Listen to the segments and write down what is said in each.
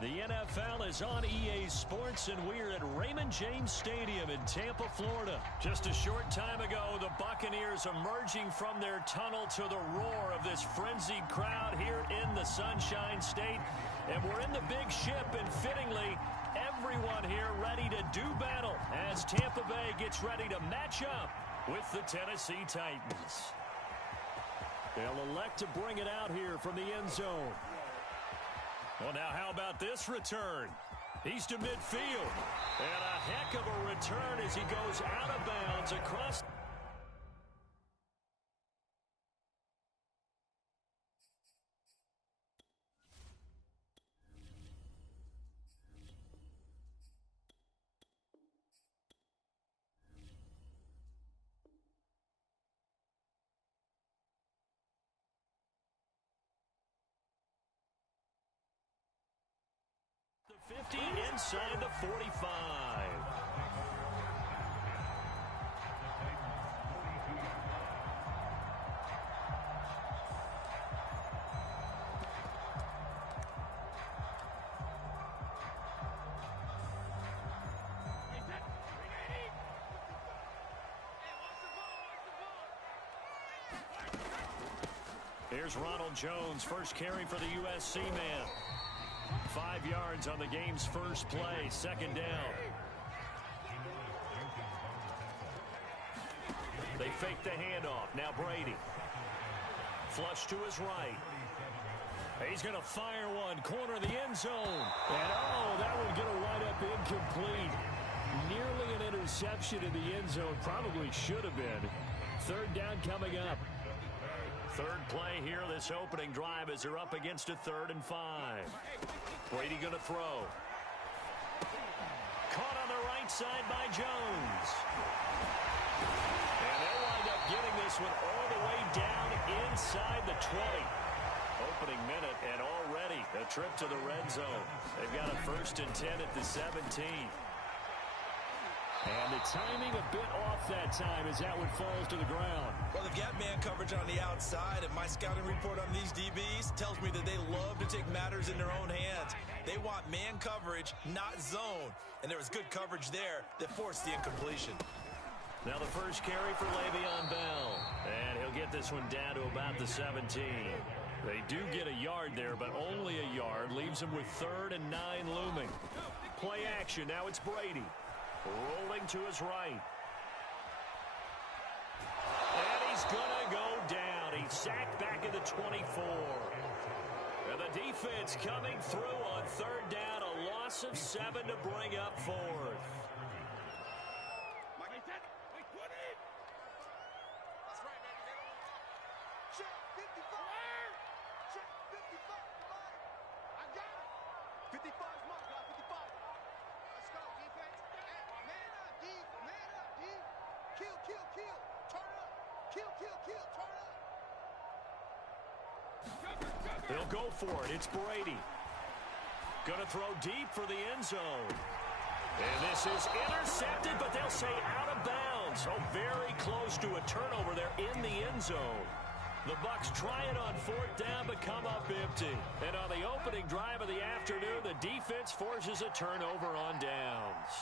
The NFL is on EA Sports, and we're at Raymond James Stadium in Tampa, Florida. Just a short time ago, the Buccaneers emerging from their tunnel to the roar of this frenzied crowd here in the Sunshine State. And we're in the big ship, and fittingly, everyone here ready to do battle as Tampa Bay gets ready to match up with the Tennessee Titans. They'll elect to bring it out here from the end zone. Well, now how about this return? He's to midfield. And a heck of a return as he goes out of bounds across. The 50 inside the 45. Here's Ronald Jones, first carry for the USC man. 5 yards on the game's first play, second down. They fake the handoff. Now Brady. Flush to his right. He's going to fire one. Corner of the end zone. And that one going to wind up incomplete. Nearly an interception in the end zone. Probably should have been. Third down coming up. Third play here, this opening drive as they're up against a 3rd and 5. Brady going to throw. Caught on the right side by Jones. And they'll wind up getting this one all the way down inside the 20. Opening minute and already a trip to the red zone. They've got a 1st and 10 at the 17. And the timing a bit off that time as that one falls to the ground. Well, they've got man coverage on the outside, and my scouting report on these DBs tells me that they love to take matters in their own hands. They want man coverage, not zone. And there was good coverage there that forced the incompletion. Now the first carry for Le'Veon Bell. And he'll get this one down to about the 17. They do get a yard there, but only a yard. Leaves them with 3rd and 9 looming. Play action. Now it's Brady. Rolling to his right. And he's going to go down. He's sacked back at the 24. And the defense coming through on 3rd down. A loss of 7 to bring up 4th. They'll go for it. It's Brady. Going to throw deep for the end zone. And this is intercepted, but they'll say out of bounds. Oh, very close to a turnover there in the end zone. The Bucs try it on 4th down, but come up empty. And on the opening drive of the afternoon, the defense forces a turnover on downs.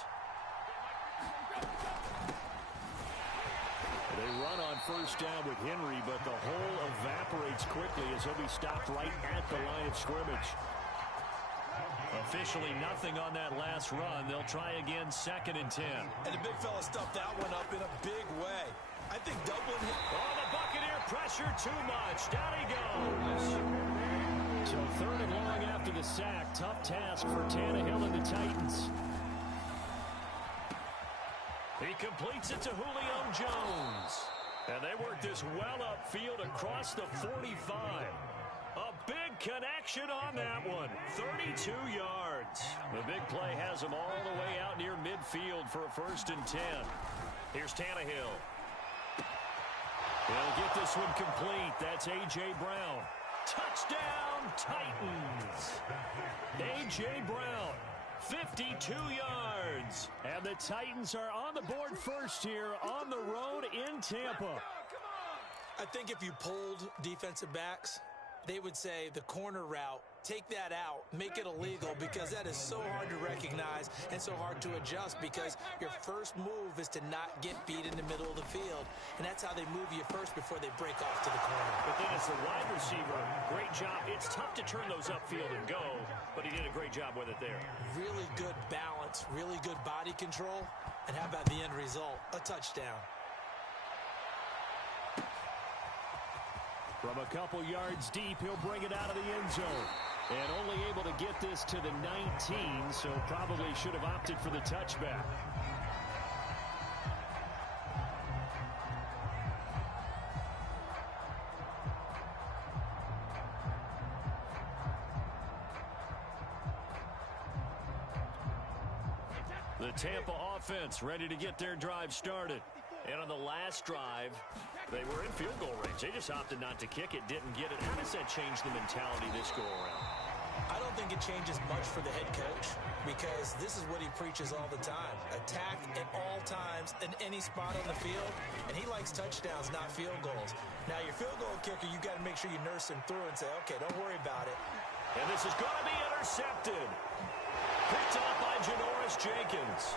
They run on 1st down with Henry, but the hole evaporates quickly as he'll be stopped right at the line of scrimmage. Officially nothing on that last run. They'll try again 2nd and 10. And the big fella stuffed that one up in a big way. I think Dublin... Oh, the Buccaneer pressure too much. Down he goes. So 3rd and long after the sack. Tough task for Tannehill and the Titans. He completes it to Julio Jones. And they work this well upfield across the 45. A big connection on that one. 32 yards. The big play has them all the way out near midfield for a 1st and 10. Here's Tannehill. He'll get this one complete. That's A.J. Brown. Touchdown, Titans. A.J. Brown. 52 yards. And the Titans are on the board first here on the road in Tampa. I think if you pulled defensive backs, They would say the corner route, take that out, make it illegal, because that is so hard to recognize and so hard to adjust, because your first move is to not get beat in the middle of the field, and that's how they move you first before they break off to the corner. But then as a wide receiver, great job. It's tough to turn those upfield and go, but he did a great job with it there. Really good balance, really good body control, and how about the end result? A touchdown. From a couple yards deep, he'll bring it out of the end zone. And only able to get this to the 19, so probably should have opted for the touchback. The Tampa offense ready to get their drive started. And on the last drive, they were in field goal range. They just opted not to kick it, didn't get it. How does that change the mentality this go around? I don't think it changes much for the head coach, because this is what he preaches all the time. Attack at all times in any spot on the field, and he likes touchdowns, not field goals. Now, your field goal kicker, you got to make sure you nurse him through and say, okay, don't worry about it. And this is going to be intercepted. Picked off by Janoris Jenkins.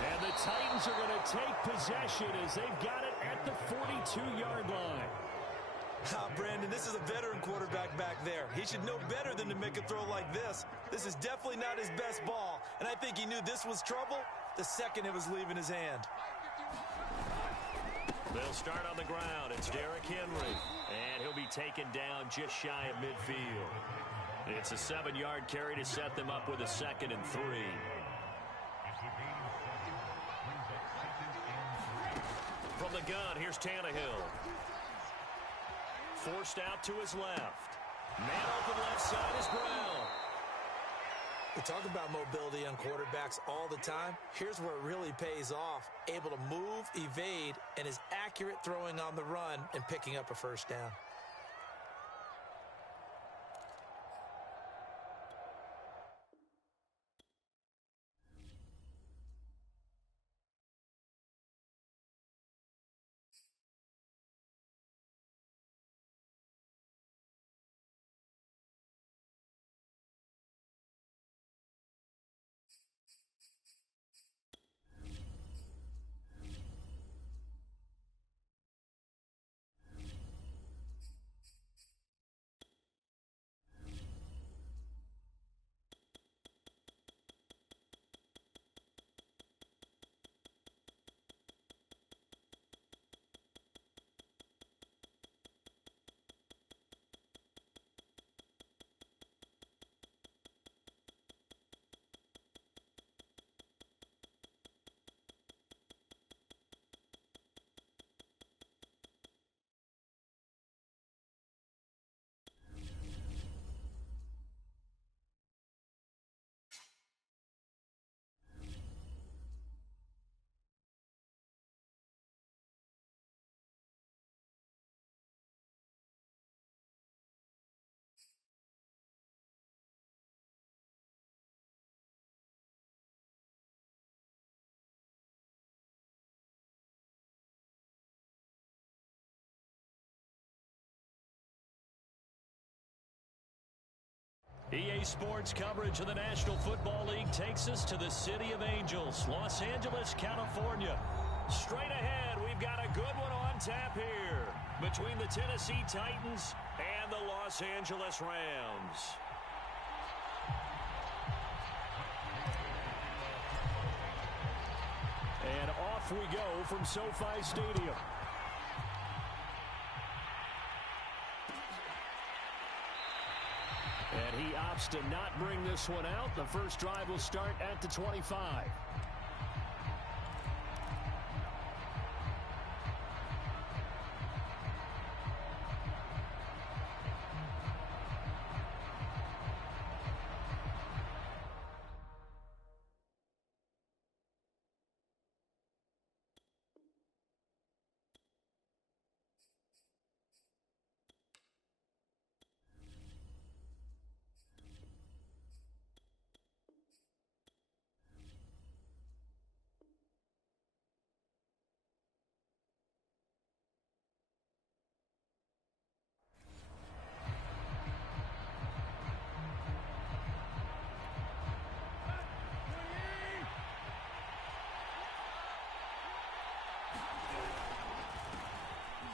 And the Titans are going to take possession as they've got it at the 42-yard line. Brandon, this is a veteran quarterback back there. He should know better than to make a throw like this. This is definitely not his best ball, and I think he knew this was trouble the second it was leaving his hand. They'll start on the ground. It's Derrick Henry, and he'll be taken down just shy of midfield. It's a 7-yard carry to set them up with a 2nd and 3. From the gun, here's Tannehill. Forced out to his left. Man open left side is Brown. We talk about mobility on quarterbacks all the time. Here's where it really pays off. Able to move, evade, and is accurate throwing on the run and picking up a first down. EA Sports coverage of the National Football League takes us to the City of Angels, Los Angeles, California. Straight ahead, we've got a good one on tap here between the Tennessee Titans and the Los Angeles Rams. And off we go from SoFi Stadium. And he opts to not bring this one out. The first drive will start at the 25.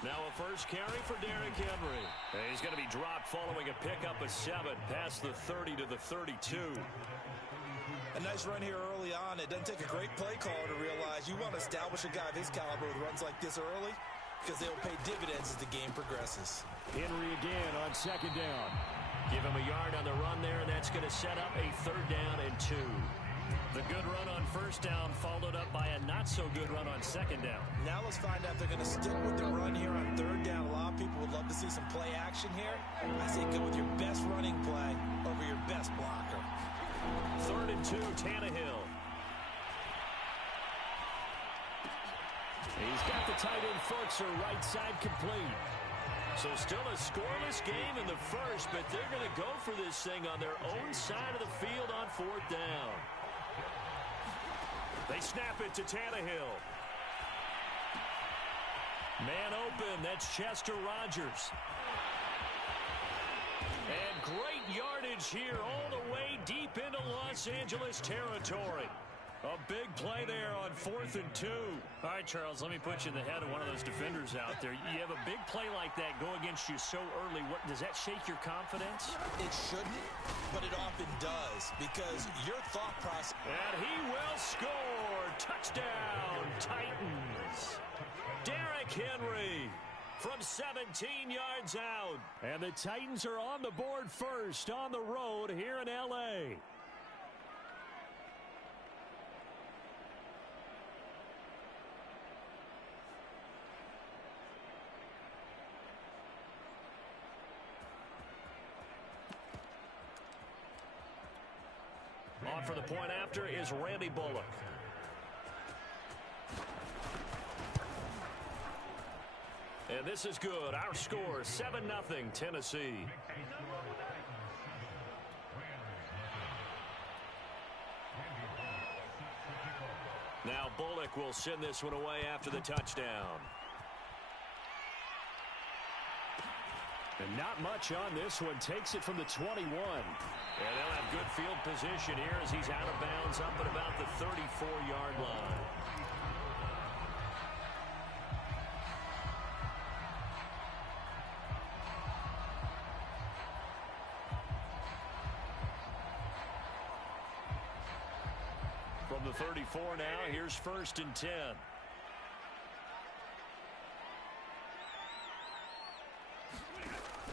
Now a first carry for Derrick Henry. And he's going to be dropped following a pickup of 7 past the 30 to the 32. A nice run here early on. It doesn't take a great play caller to realize you want to establish a guy of his caliber with runs like this early because they'll pay dividends as the game progresses. Henry again on second down. Give him a yard on the run there, and that's going to set up a 3rd down and 2. The good run on first down followed up by a not-so-good run on second down. Now let's find out if they're going to stick with the run here on 3rd down. A lot of people would love to see some play action here. I say go with your best running play over your best blocker. 3rd and 2, Tannehill. He's got the tight end Furtzer right side complete. So still a scoreless game in the first, but they're going to go for this thing on their own side of the field on 4th down. They snap it to Tannehill. Man open, that's Chester Rogers. And great yardage here all the way deep into Los Angeles territory. A big play there on 4th and 2. All right, Charles, let me put you in the head of one of those defenders out there. You have a big play like that go against you so early. Does that shake your confidence? It shouldn't, but it often does because your thought process. And he will score. Touchdown, Titans. Derrick Henry from 17 yards out. And the Titans are on the board first on the road here in L.A. On for the point after is Randy Bullock. And this is good. Our score, 7-0 Tennessee. Now Bullock will send this one away after the touchdown. And not much on this one. Takes it from the 21. And they'll have good field position here as he's out of bounds up at about the 34-yard line. From the 34 now, here's 1st and 10.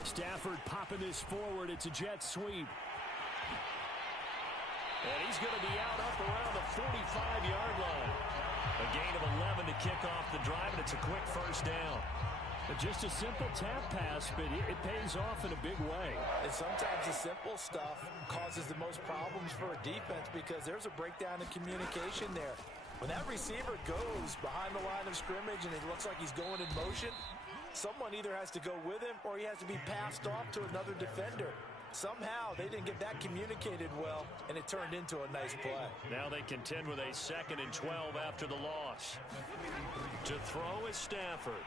Stafford popping this forward. It's a jet sweep. And he's going to be out up around the 45-yard line. A gain of 11 to kick off the drive, and it's a quick 1st down. Just a simple tap pass, but it pays off in a big way. And sometimes the simple stuff causes the most problems for a defense because there's a breakdown in communication there. When that receiver goes behind the line of scrimmage and it looks like he's going in motion, someone either has to go with him or he has to be passed off to another defender. Somehow they didn't get that communicated well, and it turned into a nice play. Now they contend with a 2nd and 12 after the loss. To throw is Stafford.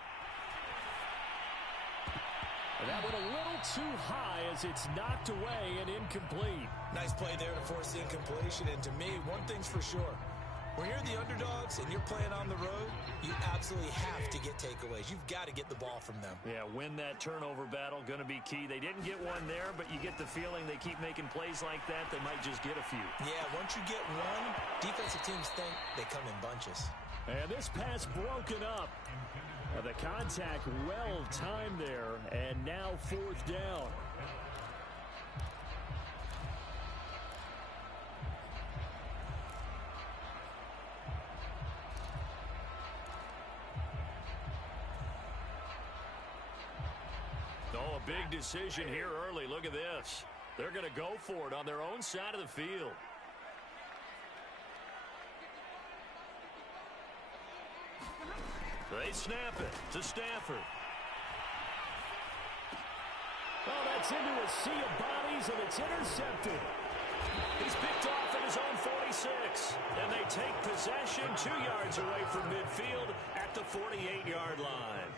And that went a little too high as it's knocked away and incomplete. Nice play there to force the incompletion. And to me, one thing's for sure. When you're the underdogs and you're playing on the road, you absolutely have to get takeaways. You've got to get the ball from them. Yeah, win that turnover battle, going to be key. They didn't get one there, but you get the feeling they keep making plays like that, they might just get a few. Yeah, once you get one, defensive teams think they come in bunches. And this pass broken up. The contact well timed there, and now 4th down. Oh, a big decision here early. Look at this. They're going to go for it on their own side of the field. They snap it to Stafford. Oh, that's into a sea of bodies, and it's intercepted. He's picked off at his own 46. And they take possession 2 yards away from midfield at the 48-yard line.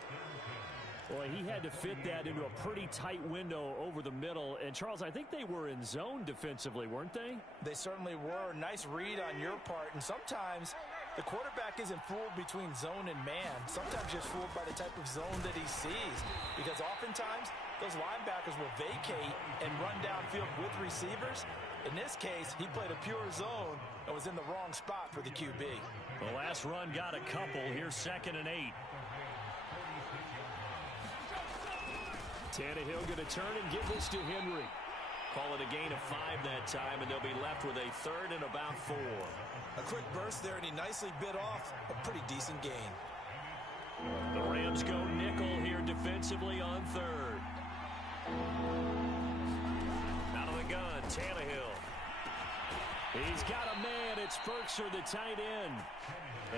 Boy, he had to fit that into a pretty tight window over the middle. And, Charles, I think they were in zone defensively, weren't they? They certainly were. Nice read on your part. And sometimes The quarterback isn't fooled between zone and man. Sometimes just fooled by the type of zone that he sees. Because oftentimes, those linebackers will vacate and run downfield with receivers. In this case, he played a pure zone and was in the wrong spot for the QB. The last run got a couple. Here's 2nd and 8. Tannehill going to turn and give this to Henry. Call it a gain of 5 that time, and they'll be left with a 3rd and about 4. A quick burst there, and he nicely bit off a pretty decent gain. The Rams go nickel here defensively on 3rd. Out of the gun, Tannehill. He's got a man. It's Ferkser, the tight end.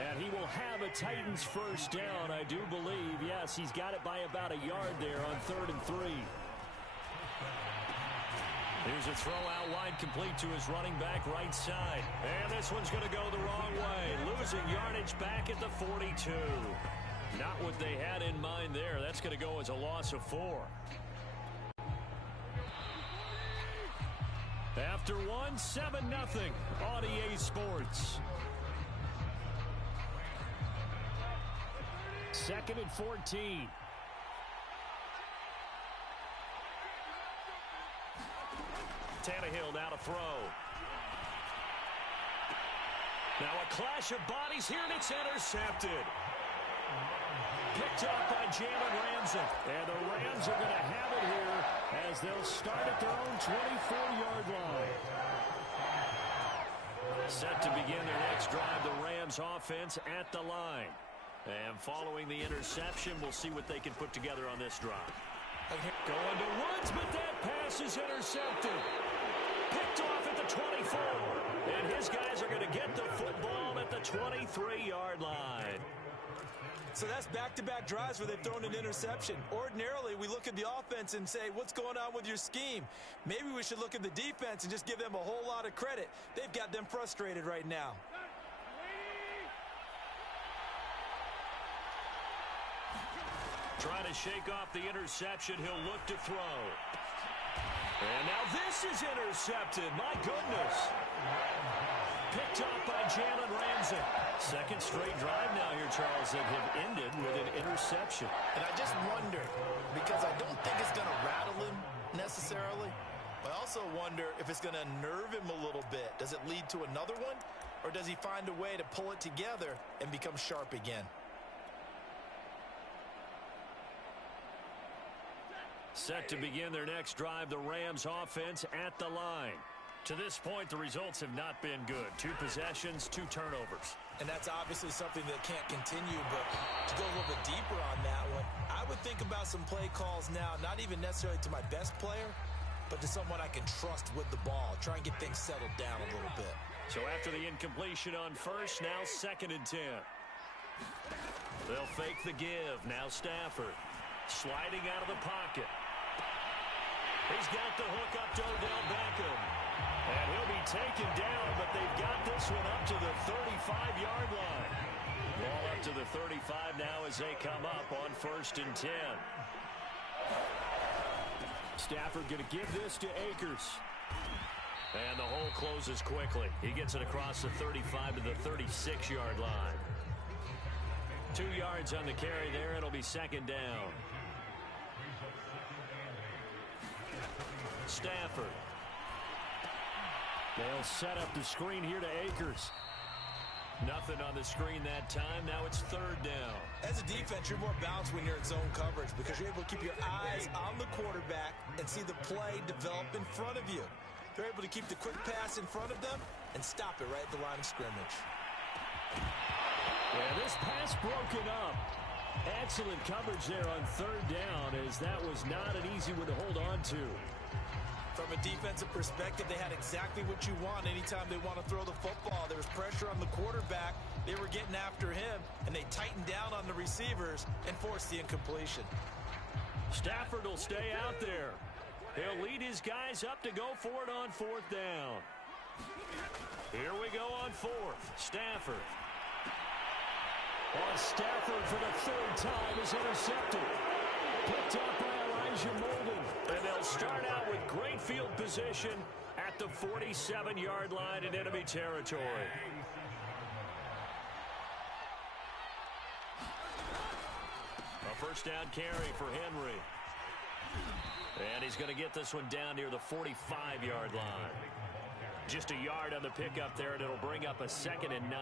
And he will have a Titans first down, I do believe. Yes, he's got it by about a yard there on 3rd and 3. Here's a throw out wide, complete to his running back right side. And this one's going to go the wrong way. Losing yardage back at the 42. Not what they had in mind there. That's going to go as a loss of 4. After 1, 7-0 on EA Sports. 2nd and 14. Tannehill now to throw. Now a clash of bodies here, and it's intercepted. Picked up by Jalen Ramsey. And the Rams are going to have it here as they'll start at their own 24-yard line. Set to begin their next drive, the Rams offense at the line. And following the interception, we'll see what they can put together on this drive. Going to Woods, but that pass is intercepted. Picked off at the 24. And his guys are going to get the football at the 23-yard line. So that's back-to-back drives where they've thrown an interception. Ordinarily, we look at the offense and say, what's going on with your scheme? Maybe we should look at the defense and just give them a whole lot of credit. They've got them frustrated right now. Trying to shake off the interception. He'll look to throw. And now this is intercepted. My goodness. Picked up by Jalen Ramsey. Second straight drive now here, Charles, that have ended with an interception. And I just wonder, because I don't think it's going to rattle him necessarily, but I also wonder if it's going to nerve him a little bit. Does it lead to another one? Or does he find a way to pull it together and become sharp again? Set to begin their next drive, the Rams offense at the line. To this point, the results have not been good. 2 possessions, 2 turnovers. And that's obviously something that can't continue, but to go a little bit deeper on that one, I would think about some play calls now, not even necessarily to my best player, but to someone I can trust with the ball. Try and get things settled down a little bit. So after the incompletion on first, now 2nd and 10. They'll fake the give. Now Stafford sliding out of the pocket. He's got the hook up to Odell Beckham. And he'll be taken down, but they've got this one up to the 35-yard line. Ball up to the 35 now as they come up on 1st and 10. Stafford going to give this to Akers. And the hole closes quickly. He gets it across the 35 to the 36-yard line. 2 yards on the carry there. It'll be 2nd down. Stafford. They'll set up the screen here to Akers. Nothing on the screen that time. Now it's 3rd down. As a defense, you're more balanced when you're in zone coverage because you're able to keep your eyes on the quarterback and see the play develop in front of you. They're able to keep the quick pass in front of them and stop it right at the line of scrimmage. Yeah, this pass broken up. Excellent coverage there on 3rd down, as that was not an easy one to hold on to. From a defensive perspective, they had exactly what you want anytime they want to throw the football. There was pressure on the quarterback. They were getting after him, and they tightened down on the receivers and forced the incompletion. Stafford will stay out there. He'll lead his guys up to go for it on 4th down. Here we go on 4th. Stafford. On Stafford for the 3rd time is intercepted. Picked up by Elijah Molden. And they'll start out with great field position at the 47-yard line in enemy territory. A first down carry for Henry. And he's going to get this one down near the 45-yard line. Just a yard on the pickup there, and it'll bring up a 2nd and 9.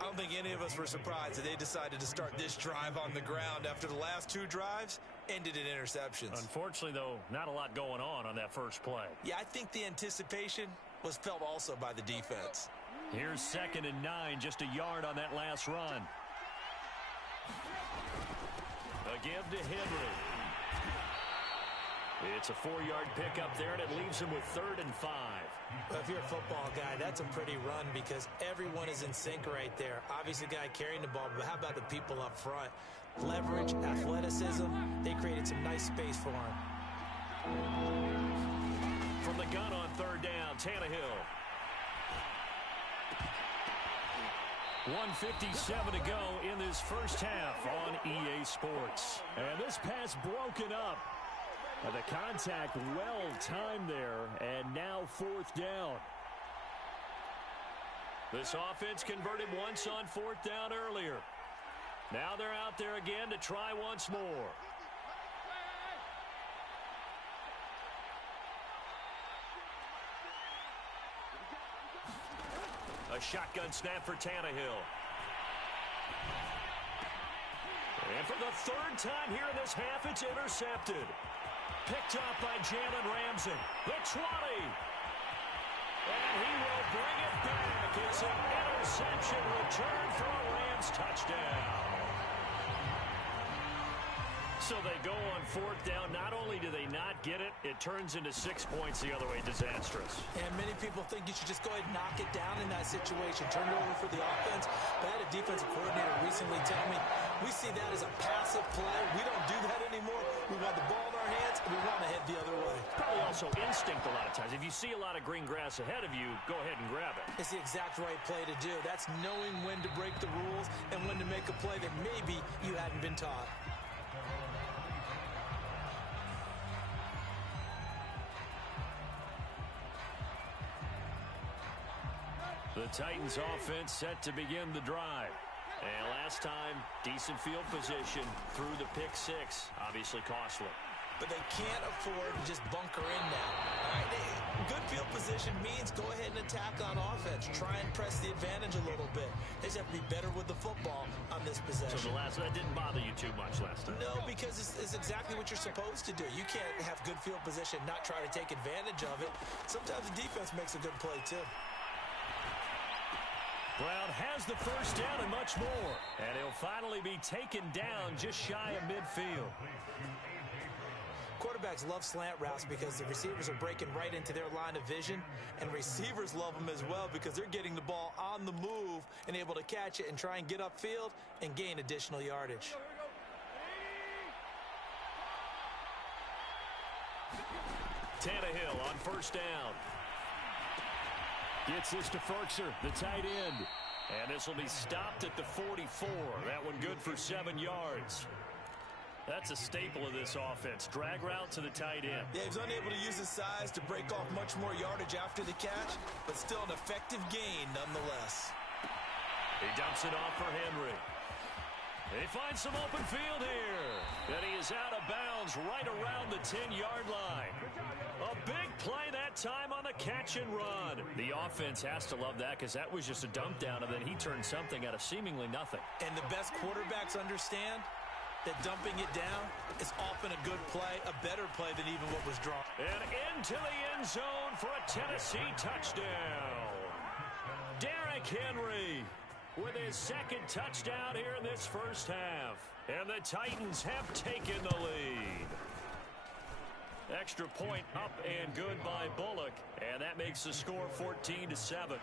I don't think any of us were surprised that they decided to start this drive on the ground after the last 2 drives ended in interceptions. Unfortunately, though, not a lot going on that first play. Yeah, I think the anticipation was felt also by the defense. Here's 2nd and 9, just a yard on that last run. A give to Henry. It's a 4-yard pickup there, and it leaves him with 3rd and 5. Well, if you're a football guy, that's a pretty run because everyone is in sync right there. Obviously, the guy carrying the ball, but how about the people up front? Leverage, athleticism, they created some nice space for him. From the gun on 3rd down, Tannehill. 1:57 to go in this first half on EA Sports. And this pass broken up. The contact well timed there, and now 4th down. This offense converted once on 4th down earlier. Now they're out there again to try once more. A shotgun snap for Tannehill. And for the 3rd time here in this half, it's intercepted. Picked up by Jalen Ramsey. The 20. And he will bring it back. It's an interception return for a Rams touchdown. So they go on 4th down. Not only do they not get it, it turns into 6 points the other way. Disastrous. And many people think you should just go ahead and knock it down in that situation. Turn it over for the offense. But I had a defensive coordinator recently tell me, we see that as a passive play. We don't do that anymore. We want the ball in our hands, and we want to head the other way. Probably also instinct a lot of times. If you see a lot of green grass ahead of you, go ahead and grab it. It's the exact right play to do. That's knowing when to break the rules and when to make a play that maybe you hadn't been taught. The Titans offense set to begin the drive. And last time, decent field position through the pick 6. Obviously costly. But they can't afford to just bunker in now. All right, good field position means go ahead and attack on offense. Try and press the advantage a little bit. They just have to be better with the football on this possession. So that didn't bother you too much last time? No, because it's exactly what you're supposed to do. You can't have good field position, not try to take advantage of it. Sometimes the defense makes a good play, too. Brown has the first down and much more. And he'll finally be taken down just shy of midfield. Quarterbacks love slant routes because the receivers are breaking right into their line of vision, and receivers love them as well because they're getting the ball on the move and able to catch it and try and get upfield and gain additional yardage. Tannehill on first down. Gets this to Ferkser, the tight end. And this will be stopped at the 44. That one good for 7 yards. That's a staple of this offense. Drag route to the tight end. Yeah, he's unable to use his size to break off much more yardage after the catch, but still an effective gain nonetheless. He dumps it off for Henry. He finds some open field here. And he is out of bounds right around the 10-yard line. A big play that time on the catch and run. The offense has to love that because that was just a dump down, and then he turned something out of seemingly nothing. And the best quarterbacks understand that dumping it down is often a good play, a better play than even what was drawn. And into the end zone for a Tennessee touchdown. Derrick Henry with his 2nd touchdown here in this first half. And the Titans have taken the lead. Extra point up and good by Bullock. And that makes the score 14-7.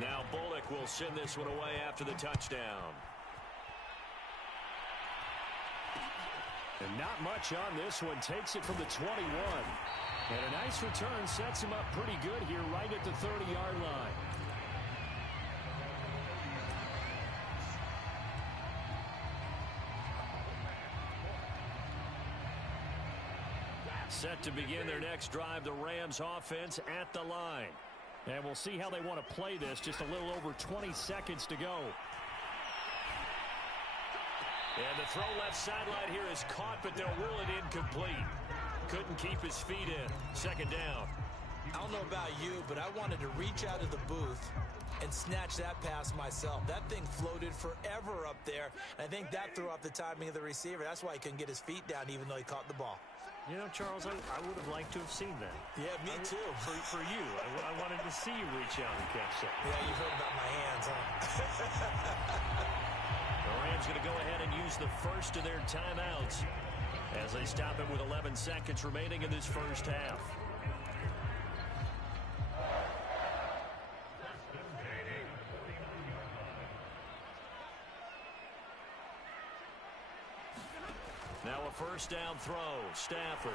Now Bullock will send this one away after the touchdown. And not much on this one. Takes it from the 21. And a nice return sets him up pretty good here right at the 30-yard line. Set to begin their next drive, the Rams offense at the line. And we'll see how they want to play this. Just a little over 20 seconds to go. And the throw left sideline here is caught, but they'll rule it incomplete. Couldn't keep his feet in. Second down. I don't know about you, but I wanted to reach out of the booth and snatch that pass myself. That thing floated forever up there. And I think that threw off the timing of the receiver. That's why he couldn't get his feet down even though he caught the ball. You know, Charles, I would have liked to have seen that. Yeah, me too. For you. I wanted to see you reach out and catch that. Yeah, you heard about my hands, huh? The Rams going to go ahead and use the first of their timeouts as they stop it with 11 seconds remaining in this first half. Now a first down throw. Stafford.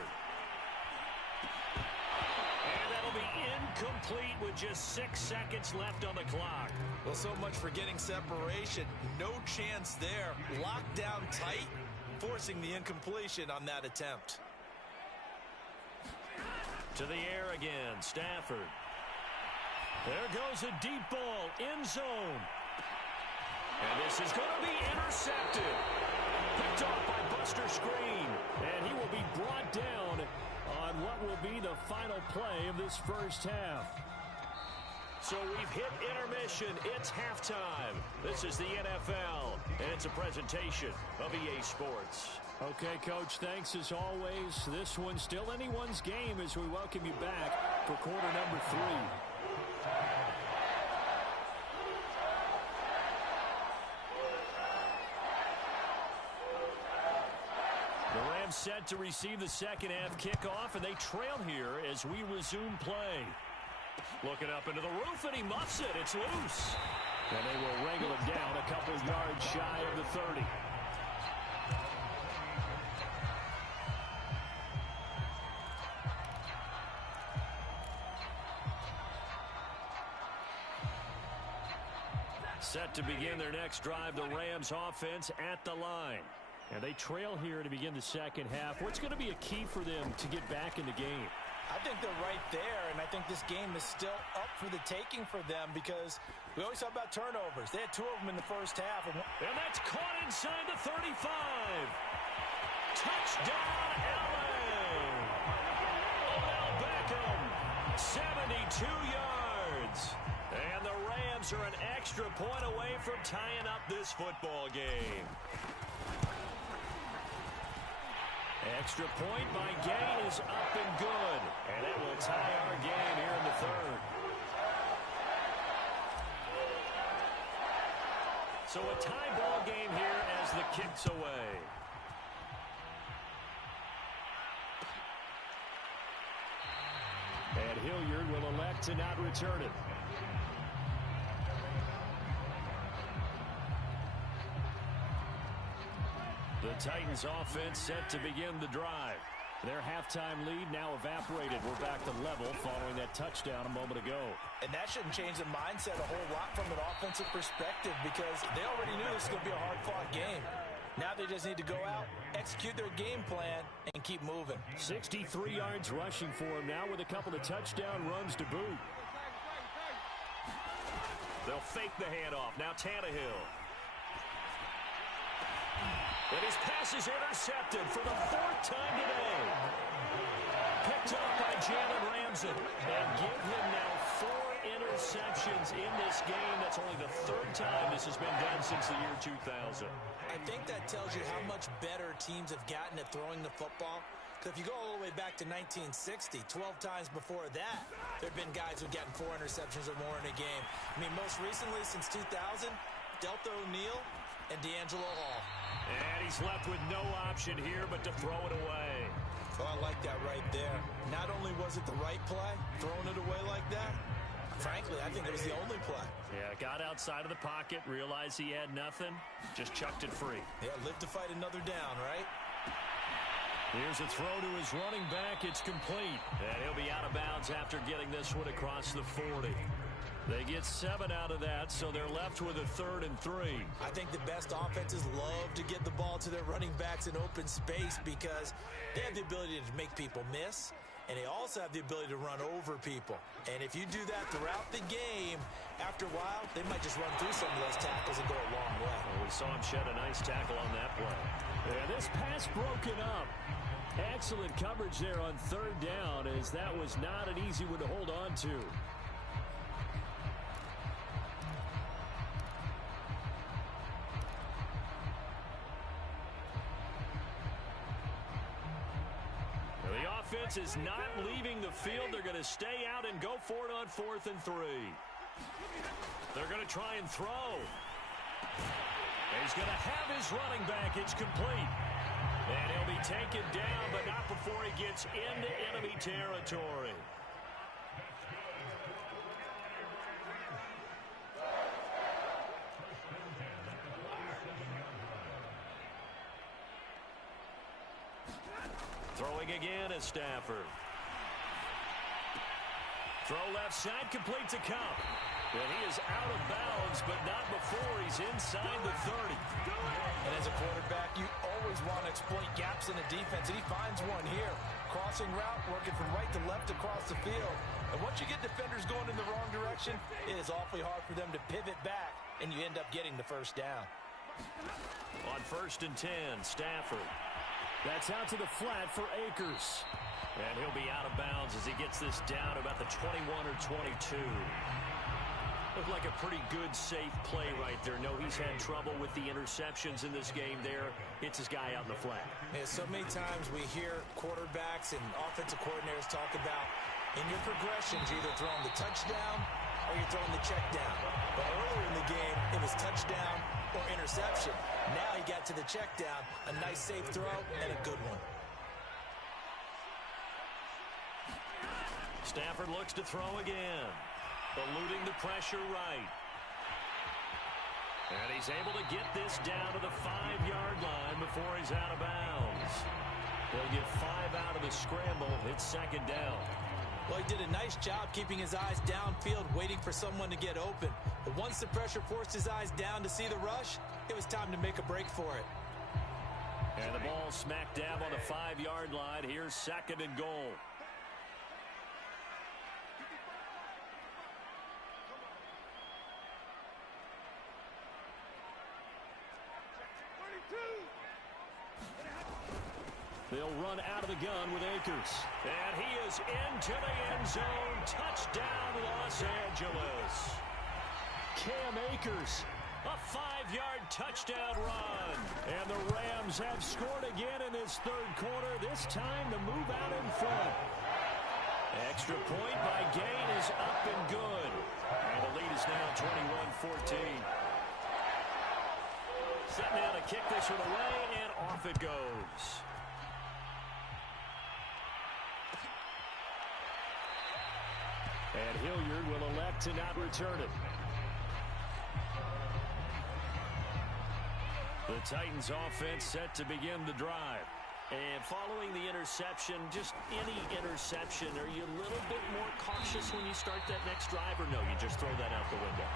And that'll be incomplete with just 6 seconds left on the clock. Well, so much for getting separation. No chance there. Locked down tight, forcing the incompletion on that attempt. To the air again. Stafford. There goes a deep ball. End zone. And this is going to be intercepted. Picked off by Buster Screen. And he will be brought down on what will be the final play of this first half. So we've hit intermission. It's halftime. This is the NFL, and it's a presentation of EA Sports. Okay, Coach, thanks as always. This one's still anyone's game as we welcome you back for quarter number 3. Set to receive the second half kickoff, and they trail here as we resume play. Looking up into the roof, and he muffs it. It's loose. And they will wrangle it down a couple yards shy of the 30. Set to begin their next drive, the Rams offense at the line. And they trail here to begin the second half. What's going to be a key for them to get back in the game? I think they're right there, and I think this game is still up for the taking for them because we always talk about turnovers. They had 2 of them in the first half. And that's caught inside the 35. Touchdown, LA. Odell Beckham, 72 yards. And the Rams are an extra point away from tying up this football game. Extra point by Gay is up and good. And it will tie our game here in the third. So a tie ball game here as the kick's away. And Hilliard will elect to not return it. The Titans offense set to begin the drive. Their halftime lead now evaporated. We're back to level following that touchdown a moment ago. And that shouldn't change the mindset a whole lot from an offensive perspective because they already knew this was going to be a hard-fought game. Now they just need to go out, execute their game plan, and keep moving. 63 yards rushing for him now with a couple of touchdown runs to boot. They'll fake the handoff. Now Tannehill. And his pass is intercepted for the 4th time today. Picked up by Jalen Ramsey. And give him now 4 interceptions in this game. That's only the 3rd time this has been done since the year 2000. I think that tells you how much better teams have gotten at throwing the football. Because if you go all the way back to 1960, 12 times before that, there have been guys who've gotten 4 interceptions or more in a game. I mean, most recently since 2000, Delta O'Neal and D'Angelo Hall. And he's left with no option here but to throw it away. Oh, I like that right there. Not only was it the right play, throwing it away like that, frankly, I think it was the only play. Yeah, got outside of the pocket, realized he had nothing, just chucked it free. Yeah, live to fight another down, right? Here's a throw to his running back. It's complete. And he'll be out of bounds after getting this one across the 40. They get 7 out of that, so they're left with a 3rd and 3. I think the best offenses love to get the ball to their running backs in open space because they have the ability to make people miss, and they also have the ability to run over people. And if you do that throughout the game After a while, they might just run through some of those tackles and go a long way. Well, we saw him shed a nice tackle on that play. And this pass broken up. Excellent coverage there on third down, as that was not an easy one to hold on to. The offense is not leaving the field. They're going to stay out and go for it on 4th and 3. They're going to try and throw. He's going to have his running back. It's complete. And he'll be taken down, but not before he gets into enemy territory. Throwing again is Stafford. Throw left side, complete to Cup. And he is out of bounds, but not before he's inside the 30. And as a quarterback, you always want to exploit gaps in the defense, and he finds one here. Crossing route, working from right to left across the field. And once you get defenders going in the wrong direction, it is awfully hard for them to pivot back, and you end up getting the first down. On 1st and 10, Stafford. That's out to the flat for Akers. And he'll be out of bounds as he gets this down about the 21 or 22. Looked like a pretty good, safe play right there. No, he's had trouble with the interceptions in this game there. Hits his guy out in the flat. Yeah, so many times we hear quarterbacks and offensive coordinators talk about, in your progressions, you're either throwing the touchdown or you're throwing the check down. But earlier in the game, it was touchdown or interception. Now he got to the check down. A nice, safe throw and a good one. Stafford looks to throw again. Eluding the pressure right. And he's able to get this down to the 5-yard line before he's out of bounds. They'll get 5 out of the scramble. It's 2nd down. Well, he did a nice job keeping his eyes downfield, waiting for someone to get open. But once the pressure forced his eyes down to see the rush, it was time to make a break for it. And the ball smack dab on the 5-yard line. Here's 2nd and goal. They'll run out of the gun with Akers. And he is into the end zone. Touchdown, Los Angeles. Cam Akers. A 5-yard touchdown run. And the Rams have scored again in this 3rd quarter. This time to move out in front. Extra point by Gain is up and good. And the lead is now 21-14. Setting out to kick this one away, and off it goes. And Hilliard will elect to not return it. The Titans offense set to begin the drive. And following the interception, just any interception, are you a little bit more cautious when you start that next drive, or no, you just throw that out the window?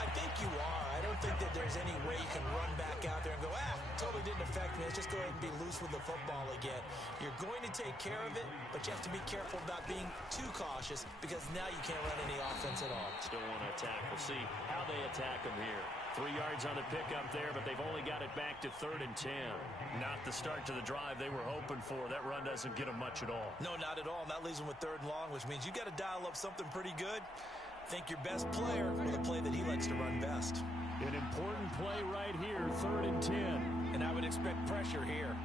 I think you are. I don't think that there's any way you can run back out there and go, totally didn't affect me. Let's just go ahead and be loose with the football again. You're going to take care of it, but you have to be careful about being too cautious, because now you can't run any offense at all. Still want to attack. We'll see how they attack them here. 3 yards on the pickup there, but they've only got it back to 3rd and 10. Not the start to the drive they were hoping for. That run doesn't get them much at all. No, not at all. And that leaves them with 3rd and long, which means you got to dial up something pretty good. Think your best player with a play that he likes to run best. An important play right here, 3rd and 10. And I would expect pressure here.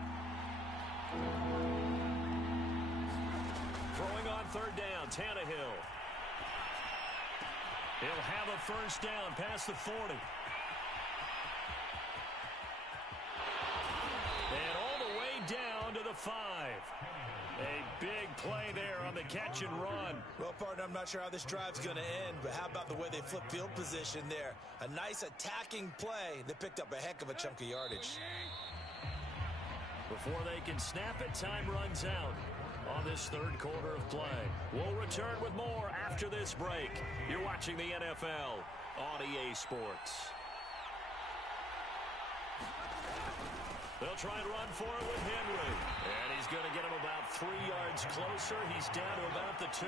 Throwing on 3rd down, Tannehill. He'll have a 1st down past the 40. And all the way down to the 5. A big play there on the catch and run. Well, partner, I'm not sure how this drive's going to end, but how about the way they flip field position there? A nice attacking play that picked up a heck of a chunk of yardage. Before they can snap it, time runs out on this 3rd quarter of play. We'll return with more after this break. You're watching the NFL on EA Sports. They'll try and run for it with Henry. And he's going to get him about 3 yards closer. He's down to about the 2.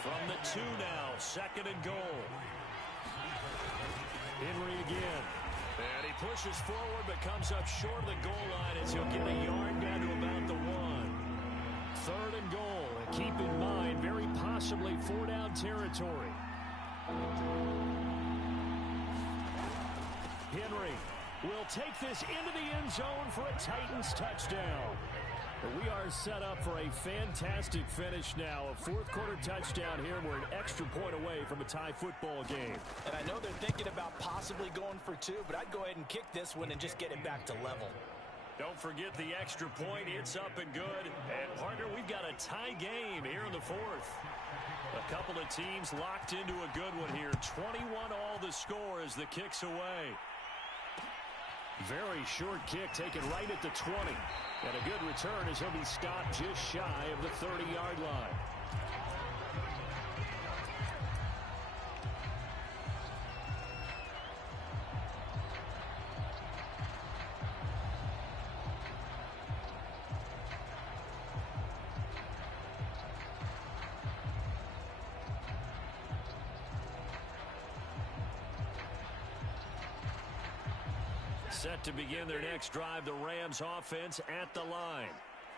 From the 2 now, 2nd and goal. Henry again. And he pushes forward but comes up short of the goal line as he'll get a yard down to about the 1. 3rd and goal. And keep in mind, very possibly 4-down territory. Henry will take this into the end zone for a Titans touchdown. We are set up for a fantastic finish now. A fourth-quarter touchdown here. We're an extra point away from a tie football game. And I know they're thinking about possibly going for 2, but I'd go ahead and kick this one and just get it back to level. Don't forget the extra point. It's up and good. And, partner, we've got a tie game here in the 4th. A couple of teams locked into a good one here. 21 all the score as the kick's away. Very short kick taken right at the 20. And a good return as he'll be stopped just shy of the 30-yard line. Set to begin their next drive, the Rams offense at the line.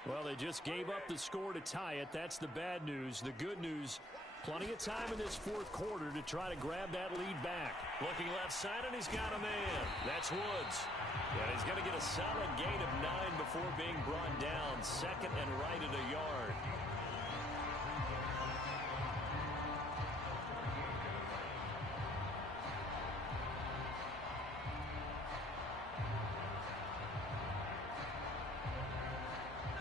Well, they just gave up the score to tie it. That's the bad news. The good news, plenty of time in this 4th quarter to try to grab that lead back. Looking left side, and he's got a man. That's Woods. And he's going to get a solid gain of 9 before being brought down. 2nd and right at a yard.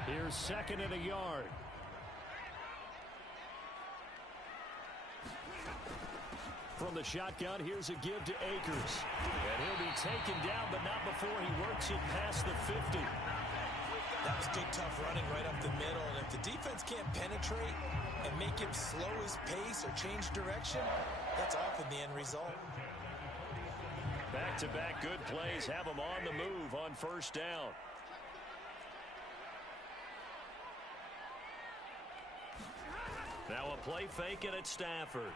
Here's 2nd and a yard. From the shotgun, here's a give to Akers. And he'll be taken down, but not before he works it past the 50. That was good, tough running right up the middle. And if the defense can't penetrate and make him slow his pace or change direction, that's often the end result. Back-to-back good plays have him on the move on 1st down. Now a play fake it at Stafford.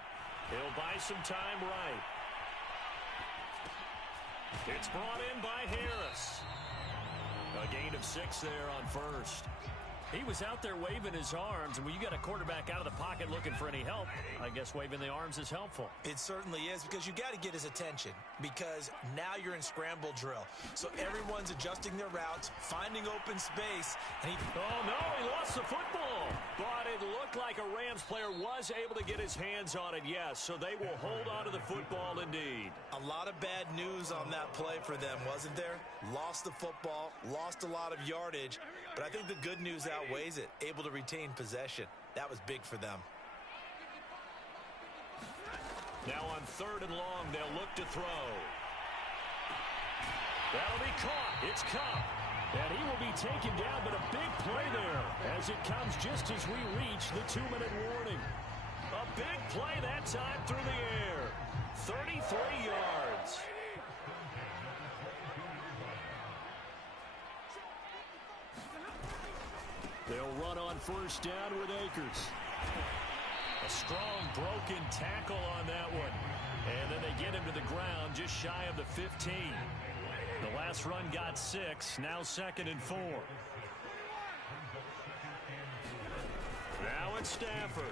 He'll buy some time right. It's brought in by Harris. A gain of 6 there on 1st. He was out there waving his arms, and when you got a quarterback out of the pocket looking for any help, I guess waving the arms is helpful. It certainly is, because you got to get his attention, because now you're in scramble drill. So everyone's adjusting their routes, finding open space, and oh no, he lost the football. But it looked like a Rams player was able to get his hands on it, yes. So they will hold on to the football indeed. A lot of bad news on that play for them, wasn't there? Lost the football, lost a lot of yardage, but I think the good news outweighs it. Able to retain possession. That was big for them. Now on 3rd and long, they'll look to throw. That'll be caught. It's Cup. And he will be taken down, but a big play there as it comes just as we reach the 2-minute warning. A big play that time through the air. 33 yards. They'll run on 1st down with Akers. A strong broken tackle on that one. And then they get him to the ground just shy of the 15. The last run got 6. Now 2nd and 4. Now it's Stafford.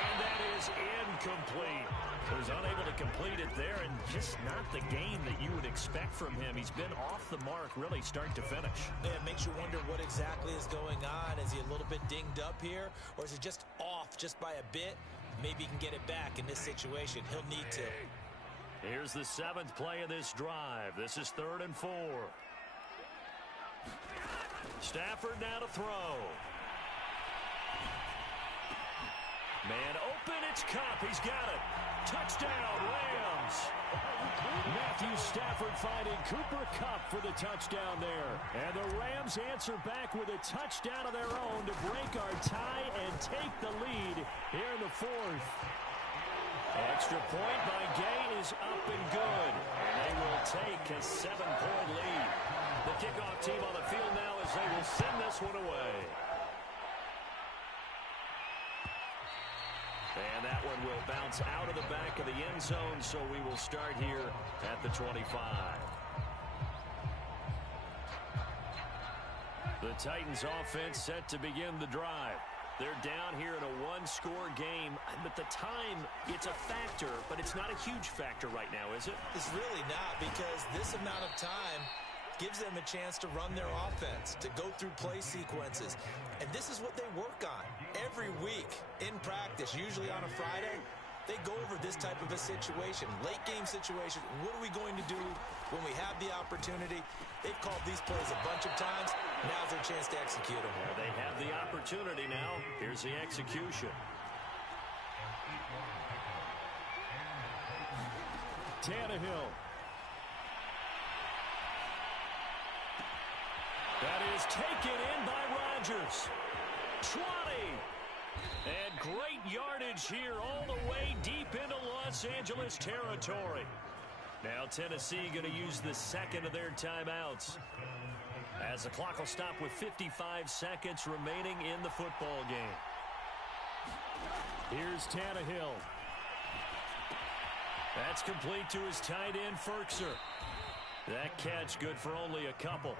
And that is incomplete. He was unable to complete it there, and just not the game that you would expect from him. He's been off the mark really start to finish. Yeah, it makes you wonder what exactly is going on. Is he a little bit dinged up here, or is it just off just by a bit? Maybe he can get it back in this situation. He'll need to. Here's the 7th play of this drive. This is 3rd and 4. Stafford now to throw. Man open, it's Cup. He's got it. Touchdown, Rams. Matthew Stafford finding Cooper Kupp for the touchdown there. And the Rams answer back with a touchdown of their own to break our tie and take the lead here in the 4th. Extra point by Gay is up and good. And they will take a 7-point lead. The kickoff team on the field now as they will send this one away. And that one will bounce out of the back of the end zone, so we will start here at the 25. The Titans offense set to begin the drive. They're down here in a one-score game, but the time, it's a factor, but it's not a huge factor right now, is it? It's really not, because this amount of time gives them a chance to run their offense, to go through play sequences. And this is what they work on every week in practice, usually on a Friday. They go over this type of a situation, late game situation. What are we going to do when we have the opportunity? They've called these plays a bunch of times. Now's their chance to execute them. Yeah, they have the opportunity now. Here's the execution. Tannehill. That is taken in by Rodgers. 20. And great yardage here all the way deep into Los Angeles territory. Now Tennessee going to use the second of their timeouts, as the clock will stop with 55 seconds remaining in the football game. Here's Tannehill. That's complete to his tight end, Ferkser. That catch good for only a couple.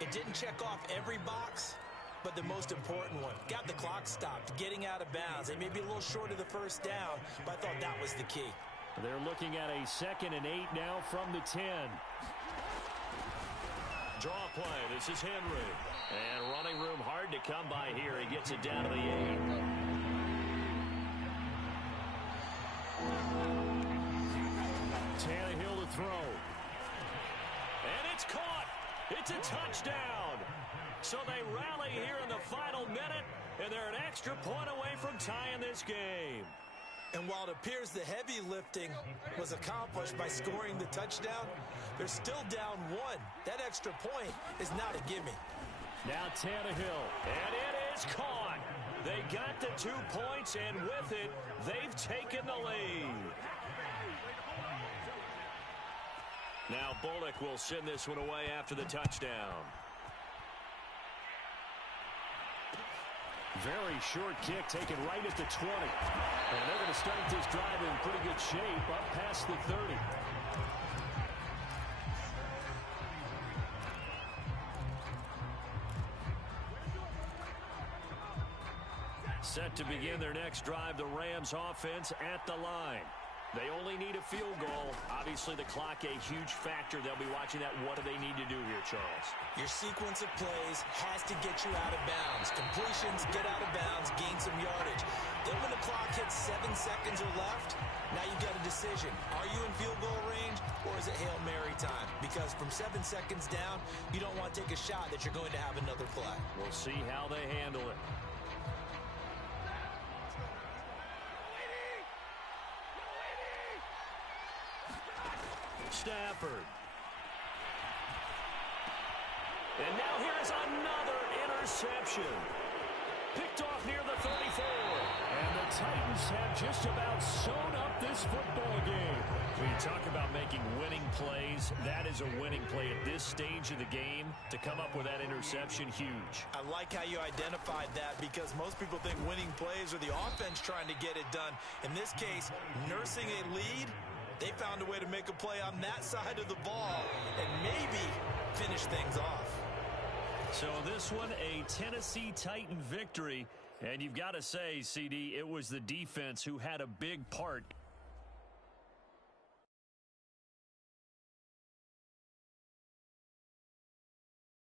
It didn't check off every box, but the most important one. Got the clock stopped, getting out of bounds. They may be a little short of the first down, but I thought that was the key. They're looking at a 2nd and 8 now from the 10. Draw play. This is Henry. And running room hard to come by here. He gets it down to the 8. Tannehill to throw. And it's caught. It's a touchdown. So they rally here in the final minute, and they're an extra point away from tying this game. And while it appears the heavy lifting was accomplished by scoring the touchdown, they're still down 1. That extra point is not a gimme. Now Tannehill. And it is caught. They got the 2 points, and with it, they've taken the lead. Now Bullock will send this one away after the touchdown. Very short kick taken right at the 20. And they're going to start this drive in pretty good shape up past the 30. Set to begin their next drive, the Rams offense at the line. They only need a field goal. Obviously, the clock a huge factor. They'll be watching that. What do they need to do here, Charles? Your sequence of plays has to get you out of bounds. Completions, get out of bounds, gain some yardage. Then when the clock hits 7 seconds or left, now you've got a decision. Are you in field goal range, or is it Hail Mary time? Because from 7 seconds down, you don't want to take a shot that you're going to have another play. We'll see how they handle it. Stafford. And now here's another interception. Picked off near the 34. And the Titans have just about sewn up this football game. When you talk about making winning plays, that is a winning play at this stage of the game. To come up with that interception, huge. I like how you identified that, because most people think winning plays are the offense trying to get it done. In this case, nursing a lead, they found a way to make a play on that side of the ball and maybe finish things off. So this one, a Tennessee Titan victory. And you've got to say, CD, it was the defense who had a big part